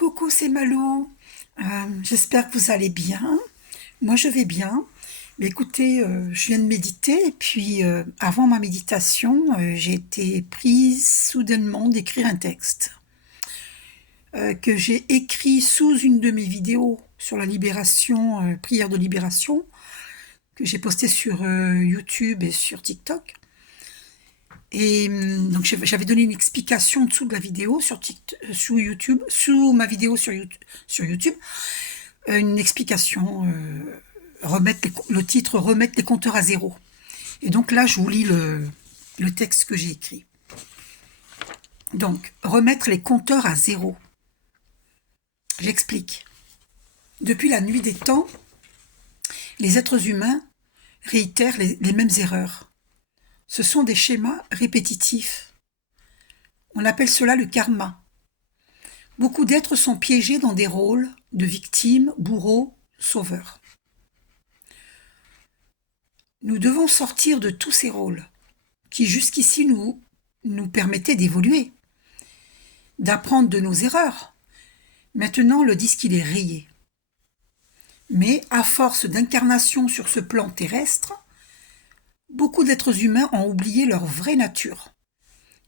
Coucou, c'est Malou. J'espère que vous allez bien. Moi, je vais bien. Mais écoutez, je viens de méditer et puis avant ma méditation, j'ai été prise soudainement d'écrire un texte que j'ai écrit sous une de mes vidéos sur la libération, prière de libération, que j'ai posté sur YouTube et sur TikTok. Et donc j'avais donné une explication en dessous de la vidéo sur sous YouTube, sous ma vidéo sur YouTube, une explication, le titre remettre les compteurs à zéro. Et donc là, je vous lis le texte que j'ai écrit. Donc, remettre les compteurs à zéro. J'explique. Depuis la nuit des temps, les êtres humains réitèrent les mêmes erreurs. Ce sont des schémas répétitifs. On appelle cela le karma. Beaucoup d'êtres sont piégés dans des rôles de victimes, bourreaux, sauveurs. Nous devons sortir de tous ces rôles qui jusqu'ici nous permettaient d'évoluer, d'apprendre de nos erreurs. Maintenant, le disque il est rayé. Mais à force d'incarnation sur ce plan terrestre, beaucoup d'êtres humains ont oublié leur vraie nature.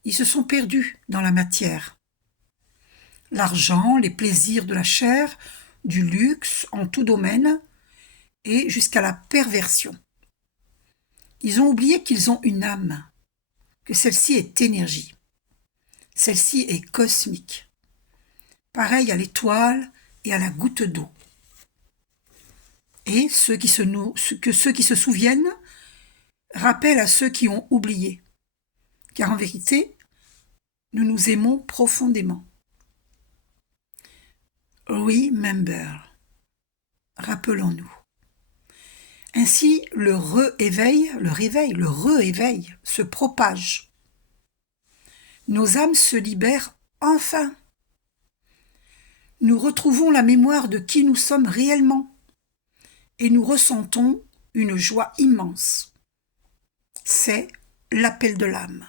Ils se sont perdus dans la matière. L'argent, les plaisirs de la chair, du luxe en tout domaine, et jusqu'à la perversion. Ils ont oublié qu'ils ont une âme, que celle-ci est énergie. Celle-ci est cosmique, pareil à l'étoile et à la goutte d'eau. Et ceux qui se souviennent rappellent à ceux qui ont oublié, car en vérité, nous nous aimons profondément. Remember, rappelons-nous. Ainsi, le réveil se propage. Nos âmes se libèrent enfin. Nous retrouvons la mémoire de qui nous sommes réellement et nous ressentons une joie immense. C'est l'appel de l'âme,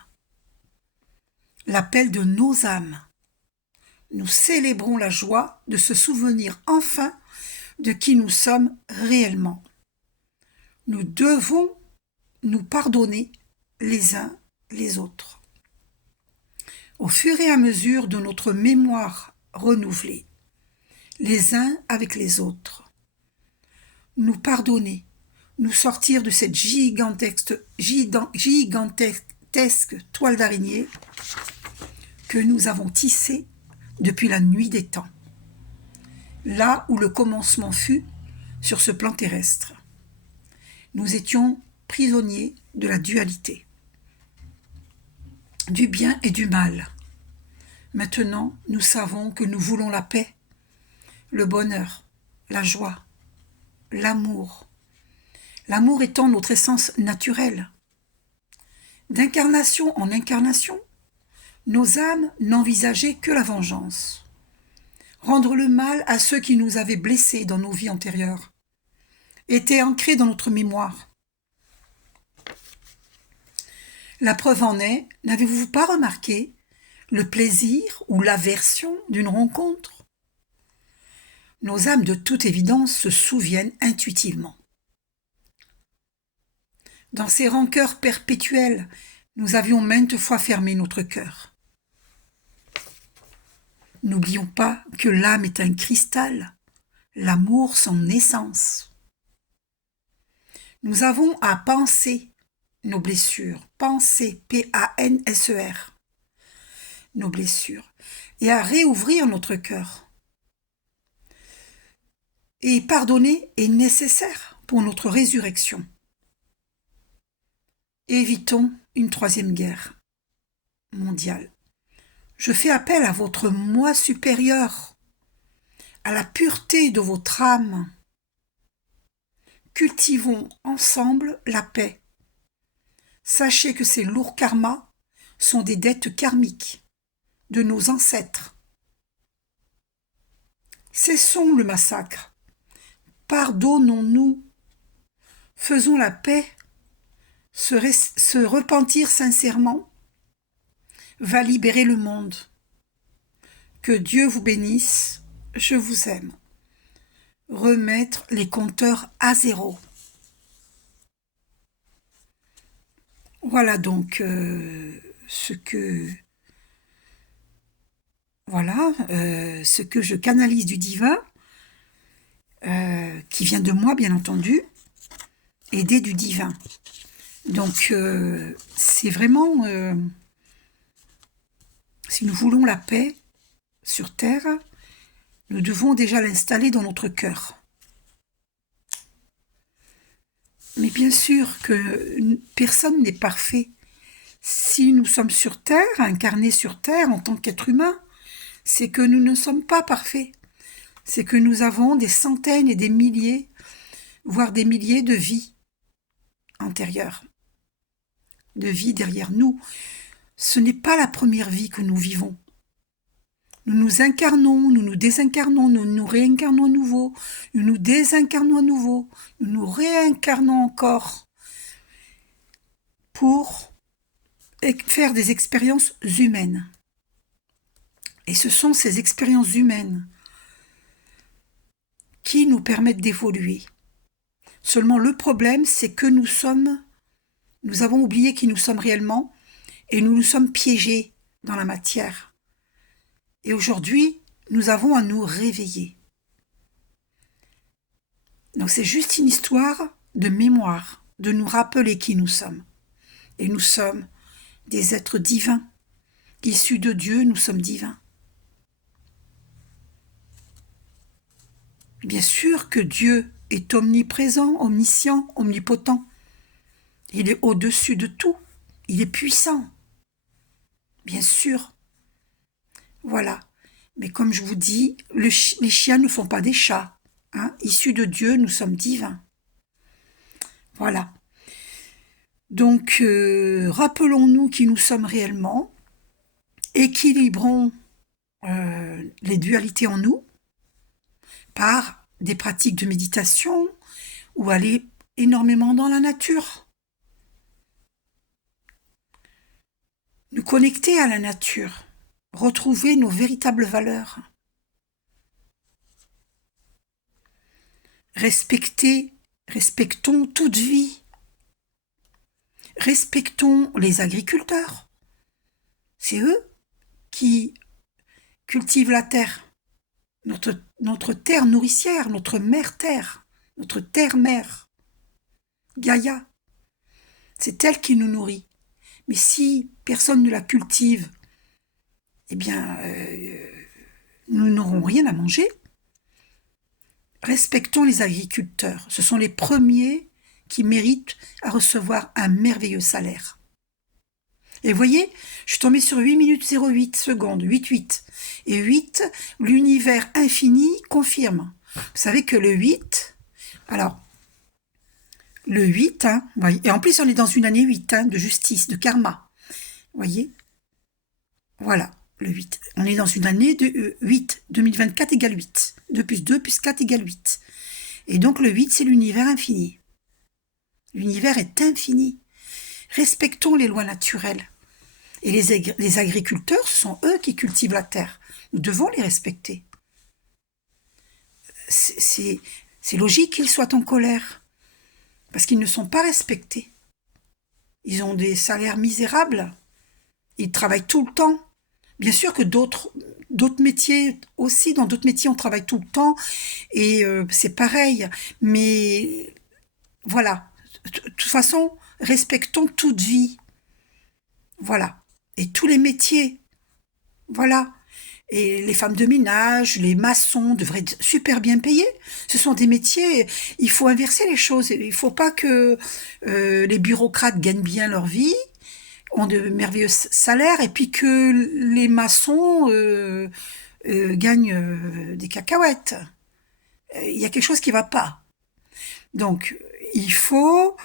l'appel de nos âmes. Nous célébrons la joie de se souvenir enfin de qui nous sommes réellement. Nous devons nous pardonner les uns les autres. Au fur et à mesure de notre mémoire renouvelée, les uns avec les autres, nous pardonner, nous sortir de cette gigantesque toile d'araignée que nous avons tissée depuis la nuit des temps, là où le commencement fut sur ce plan terrestre. Nous étions prisonniers de la dualité, du bien et du mal. Maintenant, nous savons que nous voulons la paix, le bonheur, la joie, l'amour. L'amour étant notre essence naturelle. D'incarnation en incarnation, nos âmes n'envisageaient que la vengeance. Rendre le mal à ceux qui nous avaient blessés dans nos vies antérieures était ancré dans notre mémoire. La preuve en est, n'avez-vous pas remarqué le plaisir ou l'aversion d'une rencontre? Nos âmes de toute évidence se souviennent intuitivement. Dans ces rancœurs perpétuelles, nous avions maintes fois fermé notre cœur. N'oublions pas que l'âme est un cristal, l'amour son essence. Nous avons à penser nos blessures, penser, P-A-N-S-E-R, nos blessures, et à réouvrir notre cœur. Et pardonner est nécessaire pour notre résurrection. Évitons une troisième guerre mondiale. Je fais appel à votre moi supérieur, à la pureté de votre âme. Cultivons ensemble la paix. Sachez que ces lourds karmas sont des dettes karmiques de nos ancêtres. Cessons le massacre. Pardonnons-nous. Faisons la paix. Se repentir sincèrement va libérer le monde. Que Dieu vous bénisse je vous aime. Remettre les compteurs à zéro. Voilà donc ce que je canalise du divin, qui vient de moi bien entendu, aidé du divin. Donc c'est vraiment, si nous voulons la paix sur terre, nous devons déjà l'installer dans notre cœur. Mais bien sûr que personne n'est parfait. Si nous sommes sur terre, incarnés sur terre en tant qu'êtres humains, c'est que nous ne sommes pas parfaits. C'est que nous avons des centaines et des milliers, voire des milliers de vies antérieures, de vies derrière nous. Ce n'est pas la première vie que nous vivons. Nous nous incarnons, nous nous désincarnons, nous nous réincarnons à nouveau, nous nous désincarnons à nouveau, nous nous réincarnons encore pour faire des expériences humaines. Et ce sont ces expériences humaines qui nous permettent d'évoluer. Seulement le problème, c'est que nous avons oublié qui nous sommes réellement et nous nous sommes piégés dans la matière. Et aujourd'hui, nous avons à nous réveiller. Donc c'est juste une histoire de mémoire, de nous rappeler qui nous sommes. Et nous sommes des êtres divins. Issus de Dieu, nous sommes divins. Bien sûr que Dieu est omniprésent, omniscient, omnipotent. Il est au-dessus de tout. Il est puissant. Bien sûr. Voilà. Mais comme je vous dis, les chiens ne font pas des chats. Hein. Issus de Dieu, nous sommes divins. Voilà. Donc, rappelons-nous qui nous sommes réellement. Équilibrons les dualités en nous par des pratiques de méditation ou aller énormément dans la nature. Nous connecter à la nature. Retrouver nos véritables valeurs. Respectons toute vie. Respectons les agriculteurs. C'est eux qui cultivent la terre. Notre terre nourricière, notre mère-terre, notre terre-mère. Gaïa. C'est elle qui nous nourrit. Mais si personne ne la cultive, eh bien, nous n'aurons rien à manger. Respectons les agriculteurs. Ce sont les premiers qui méritent à recevoir un merveilleux salaire. Et vous voyez, je suis tombée sur 8 minutes 08 secondes, 8. Et 8, l'univers infini confirme. Vous savez que le 8, alors, le 8, hein, et en plus on est dans une année 8, hein, de justice, de karma. Vous voyez ? Voilà. Le 8. On est dans une année de 8. 2024 égale 8. 2 plus 2 plus 4 égale 8. Et donc le 8, c'est l'univers infini. L'univers est infini. Respectons les lois naturelles. Et les agriculteurs, ce sont eux qui cultivent la terre. Nous devons les respecter. C'est logique qu'ils soient en colère. Parce qu'ils ne sont pas respectés. Ils ont des salaires misérables. Ils travaillent tout le temps. Bien sûr que d'autres métiers aussi, dans d'autres métiers on travaille tout le temps et c'est pareil, mais voilà, de toute façon respectons toute vie, voilà, et tous les métiers, voilà, et les femmes de ménage, les maçons devraient être super bien payés, ce sont des métiers, il faut inverser les choses, il ne faut pas que les bureaucrates gagnent bien leur vie, ont de merveilleux salaires, et puis que les maçons gagnent des cacahuètes. Il y a quelque chose qui ne va pas. Donc, il faut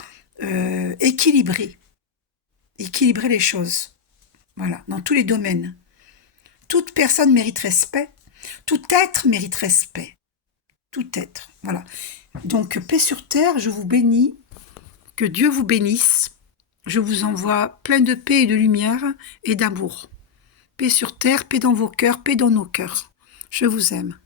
équilibrer les choses. Voilà, dans tous les domaines. Toute personne mérite respect. Tout être mérite respect. Tout être, voilà. Donc, paix sur terre, je vous bénis. Que Dieu vous bénisse. Je vous envoie plein de paix et de lumière et d'amour. Paix sur terre, paix dans vos cœurs, paix dans nos cœurs. Je vous aime.